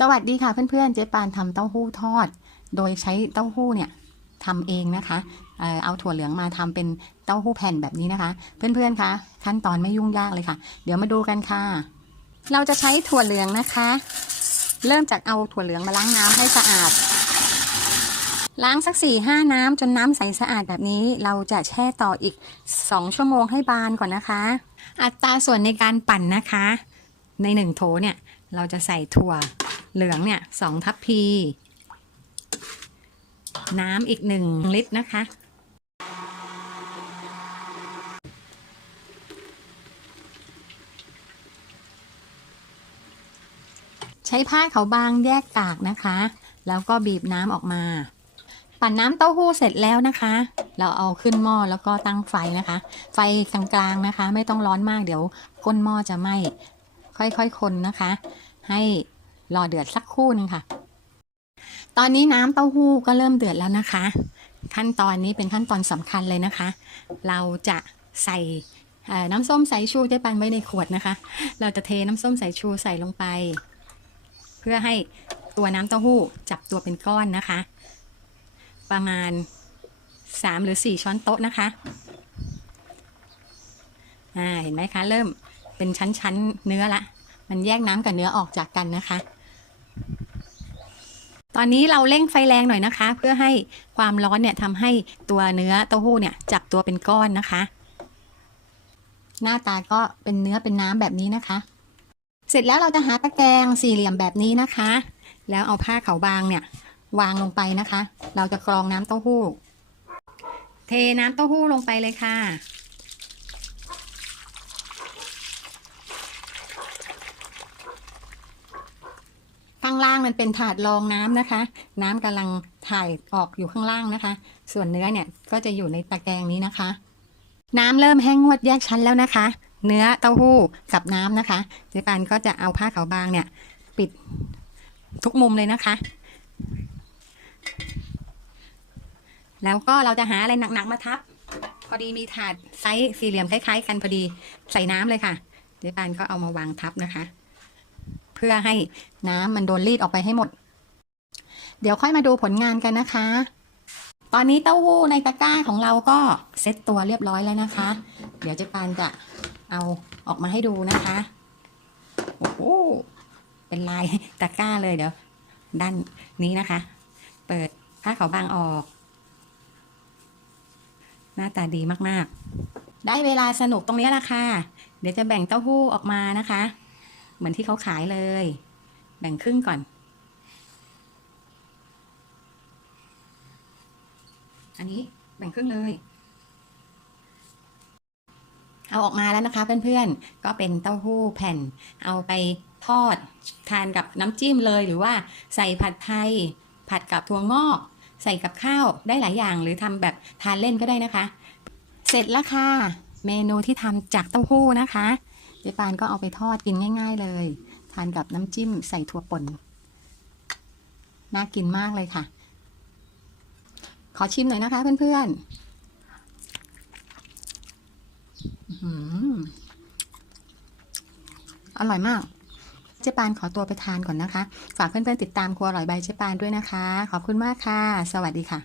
สวัสดีค่ะเพื่อนๆ เจ๊ปานทำเต้าหู้ทอด โดยใช้เต้าหู้เนี่ยทำเองนะคะ เอาถั่วเหลืองมาทำเป็นเต้าหู้แผ่นแบบนี้นะคะ เพื่อนๆคะขั้นตอนไม่ยุ่งยากเลยค่ะ เดี๋ยวมาดูกันค่ะ เราจะใช้ถั่วเหลืองนะคะ เริ่มจากเอาถั่วเหลืองมาล้างน้ำให้สะอาด ล้างสักสี่ห้าน้ำจนน้ำใสสะอาดแบบนี้ เราจะแช่ต่ออีก2ชั่วโมงให้บานก่อนนะคะ อัตราส่วนในการปั่นนะคะ ในหนึ่งโถเนี่ยเราจะใส่ถั่ว เหลืองเนี่ยสองทัพพี น้ำอีกหนึ่งลิตรนะคะ ใช้ผ้าเขาบางแยกกากนะคะ แล้วก็บีบน้ำออกมา ปั่นน้ำเต้าหู้เสร็จแล้วนะคะ เราเอาขึ้นหม้อแล้วก็ตั้งไฟนะคะ ไฟกลางๆนะคะ ไม่ต้องร้อนมากเดี๋ยวก้นหม้อจะไหม้ค่อยๆคนนะคะ ให้ รอเดือดสักครู่หนึงค่ะ ตอนนี้น้ำเต้าหู้ก็เริ่มเดือดแล้วนะคะ ขั้นตอนนี้เป็นขั้นตอนสำคัญเลยนะคะ เราจะใส่น้ำส้มสายชูที่ปันไว้ในขวดนะคะ เราจะเทน้ำส้มสายชูใส่ลงไป เพื่อให้ตัวน้ำเต้าหู้จับตัวเป็นก้อนนะคะ ประมาณ 3 หรือ 4 ช้อนโต๊ะนะคะเห็นไหมคะ เริ่มเป็นชั้นๆเนื้อละ มันแยกน้ำกับเนื้อออกจากกันนะคะ ตอนนี้เราเร่งไฟแรงหน่อยนะคะ เพื่อให้ความร้อนเนี่ยทำให้ตัวเนื้อเต้าหู้เนี่ยจับตัวเป็นก้อนนะคะ หน้าตาก็เป็นเนื้อเป็นน้ำแบบนี้นะคะ เสร็จแล้วเราจะหาตะแกรงสี่เหลี่ยมแบบนี้นะคะ แล้วเอาผ้าขาวบางเนี่ยวางลงไปนะคะ เราจะกรองน้ำเต้าหู้ เทน้ำเต้าหู้ลงไปเลยค่ะางล่างมันเป็นถาดรองน้ำนะคะ น้ำกำลังถ่ายออกอยู่ข้างล่างนะคะ ส่วนเนื้อเนี่ยก็จะอยู่ในตะแกรงนี้นะคะ น้ำเริ่มแห้งงวดแยกชั้นแล้วนะคะ เนื้อเต้าหู้กับน้ำนะคะเจ๊ปานก็จะเอาผ้าขาวบางเนี่ย ปิดทุกมุมเลยนะคะ แล้วก็เราจะหาอะไรหนักๆมาทับ พอดีมีถาดไซส์สี่เหลี่ยมคล้ายๆ กันพอดีใส่น้ำเลยค่ะเจ๊ปานก็เอามาวางทับนะคะ เพื่อให้น้ำมันโดนรีดออกไปให้หมด เดี๋ยวค่อยมาดูผลงานกันนะคะ ตอนนี้เต้าหู้ในตะกร้าของเราก็เซ็ตตัวเรียบร้อยแล้วนะคะ เดี๋ยวเจ๊ปานจะเอาออกมาให้ดูนะคะโอ้โหเป็นลายตะกร้าเลยเดี๋ยว ด้านนี้นะคะ เปิดผ้าขาวบางออก หน้าตาดีมากๆ ได้เวลาสนุกตรงนี้ละค่ะ เดี๋ยวจะแบ่งเต้าหู้ออกมานะคะ มือนที่เขาขายเลย แบ่งครึ่งก่อน อันนี้แบ่งครึ่งเลย เอาออกมาแล้วนะคะเพื่อนๆ ก็เป็นเต้าหู้แผ่น เอาไปทอดทานกับน้ำจิ้มเลยหรือว่าใส่ผัดไทย ผัดกับถั่วงอก ใส่กับข้าวได้หลายอย่างหรือทำแบบทานเล่นก็ได้นะคะ เสร็จแล้วค่ะ เมนูที่ทำจากเต้าหู้นะคะ เจ๊ปานก็เอาไปทอดกินง่าย ๆ เลย ทานกับน้ำจิ้มใส่ถั่วป่นน่ากินมากเลยค่ะ ขอชิมหน่อยนะคะเพื่อนๆอร่อยมาก เจ๊ปานขอตัวไปทานก่อนนะคะ ฝากเพื่อนๆติดตามครัวอร่อยใบเจ๊ปานด้วยนะคะ ขอบคุณมากค่ะ สวัสดีค่ะ